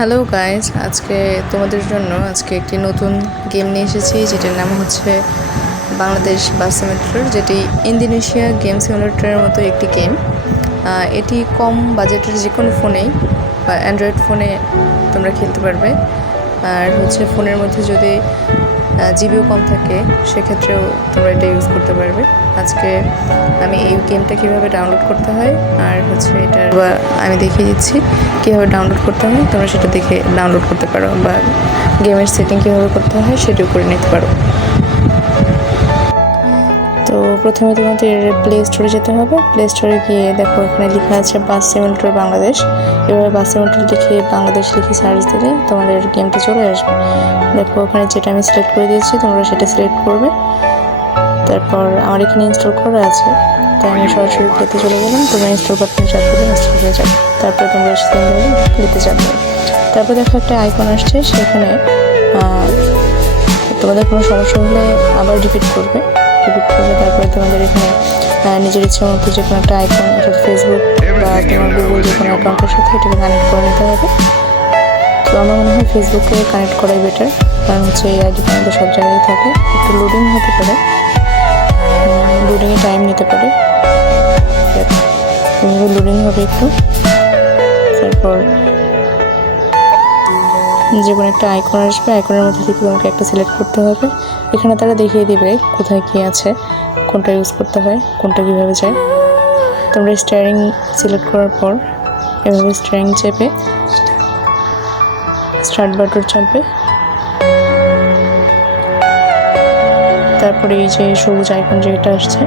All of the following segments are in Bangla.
হ্যালো গাইস, আজকে তোমাদের জন্য একটি নতুন গেম নিয়ে এসেছি, যেটার নাম হচ্ছে বাংলাদেশ বাস সিমুলেটর, যেটি ইন্দোনেশিয়া গেম সিমুলেটরের মতো একটি গেম। এটি কম বাজেটের যে কোনো ফোনেই বা অ্যান্ড্রয়েড ফোনে তোমরা খেলতে পারবে। আর ফোনের মধ্যে যদি জিবিও কম থাকে সেক্ষেত্রেও তোমরা এটা ইউজ করতে পারবে। আজকে আমি এই গেমটা কীভাবে ডাউনলোড করতে হয় আর এটার আমি দেখিয়ে দিচ্ছি কীভাবে ডাউনলোড করতে হয়। তোমরা সেটা দেখে ডাউনলোড করতে পারো বা গেমের সেটিং কীভাবে করতে হয় সেটিও করে নিতে পারো। তো প্রথমে তোমাদের প্লে স্টোরে যেতে হবে। প্লে স্টোরে গিয়ে দেখো এখানে লেখা আছে বাস সিমুলেটর বাংলাদেশ। এভাবে বাস সিমুলেটর লিখে বাংলাদেশ লিখে সার্চ দিলে তোমাদের গেমটা চলে আসবে। দেখো ওখানে যেটা আমি সিলেক্ট করে দিয়েছি তোমরা সেটা সিলেক্ট করবে। তারপর আমার এখানে ইনস্টল করা আছে, তাই আমি সরাসরি প্লেতে চলে গেলাম। তোমরা ইনস্টল বাটনে চাপ করে ইনস্টল হয়ে যাবে। তারপরে তোমরা প্লেতে যাবে। তারপর দেখো একটা আইকন আসছে, সেখানে তোমাদের কোনো সমস্যা হলে আবার রিপিট করবে। তারপরে তোমাদের এখানে নিজের ইচ্ছে মতো যে কোনো একটা আইকন, অর্থাৎ ফেসবুক বা তোমার গুগল যে কোনো অ্যাকাউন্টের সাথে এটাকে কানেক্ট করে নিতে হবে। তো আমার মনে হয় ফেসবুকে কানেক্ট করাই বেটার, কারণ এই আইডিটা আমাদের সব জায়গায় থাকে। একটু লোডিং হতে পারে, লোডিংয়ে টাইম নিতে পারে, লোডিং হবে একটু। তারপর যে কোনো একটা আইকন আসবে, আইকনের মধ্যে থেকে তোমাকে একটা সিলেক্ট করতে হবে। এখানে তারা দেখিয়ে দিবে কোথায় কী আছে, কোনটা ইউজ করতে হয়, কোনটা কীভাবে যায়। তোমরা স্টিয়ারিং সিলেক্ট করার পর এভাবে স্টিয়ারিং চেপে স্টার্ট বাটন চাপবে। তারপরে এই যে সবুজ আইকন যেটা আসছে,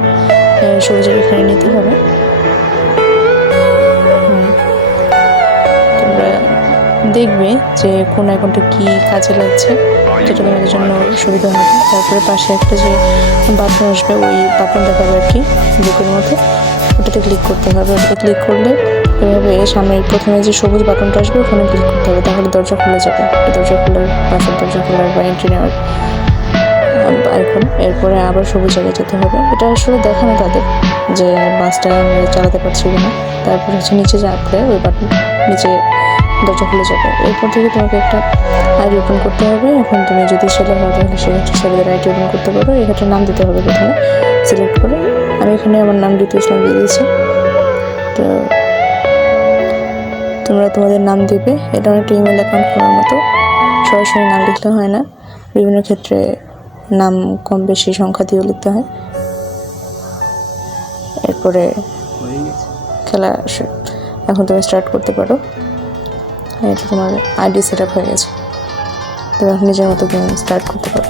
সবুজের এখানে নিতে হবে। তোমরা দেখবে যে কোন আইকনটা কি কাজে লাগছে, যেটা তোমাদের জন্য সুবিধা হবে। তারপরে পাশে একটা যে বাটন আসবে, ওই বাটন দেখাবে আর কি বুকের মতো, ওটাতে ক্লিক করতে হবে। ওটাতে ক্লিক করলে এভাবে সামনে প্রথমে যে সবুজ বাটনটা আসবে ওখানে ক্লিক করতে হবে, তাহলে দরজা খুলে যাবে। দরজা খোলার, পাশের দরজা খোলার বা এন্ট্রি নেওয়ার আইকন। এরপরে আবার সবুজ জায়গায় যেতে হবে। এটা আসলে দেখানো তাদের যে বাসটা চালাতে পারছি কিনা। তারপর নিচে চাপলে ওই বাটন নিচে দরজা খুলে যাবে। এরপর থেকে তোমাকে একটা আইডি ওপেন করতে হবে। এখন তুমি যদি ছেলে হও তাহলে সেক্ষেত্রে ছেলেদের আইডি ওপেন করতে পারো। এক্ষেত্রে নাম দিতে হবে প্রথমে সিলেক্ট করে। আমি এখানে আমার নাম ঋতু ইসলাম দিয়ে দিয়েছি। তো তোমরা তোমাদের নাম দিবে। এটা অনেকটা ইমেল অ্যাকাউন্ট খোলার মতো, সরাসরি নাম লিখতে হয় না। বিভিন্ন ক্ষেত্রে নাম কম বেশি সংখ্যা দিয়েও লিখতে হয়। এরপরে খেলা এখন তুমি স্টার্ট করতে পারো। এটা তোমার আইডি সেট আপ হয়ে গেছে। তুমি এখন নিজের মতো গেম স্টার্ট করতে পারো।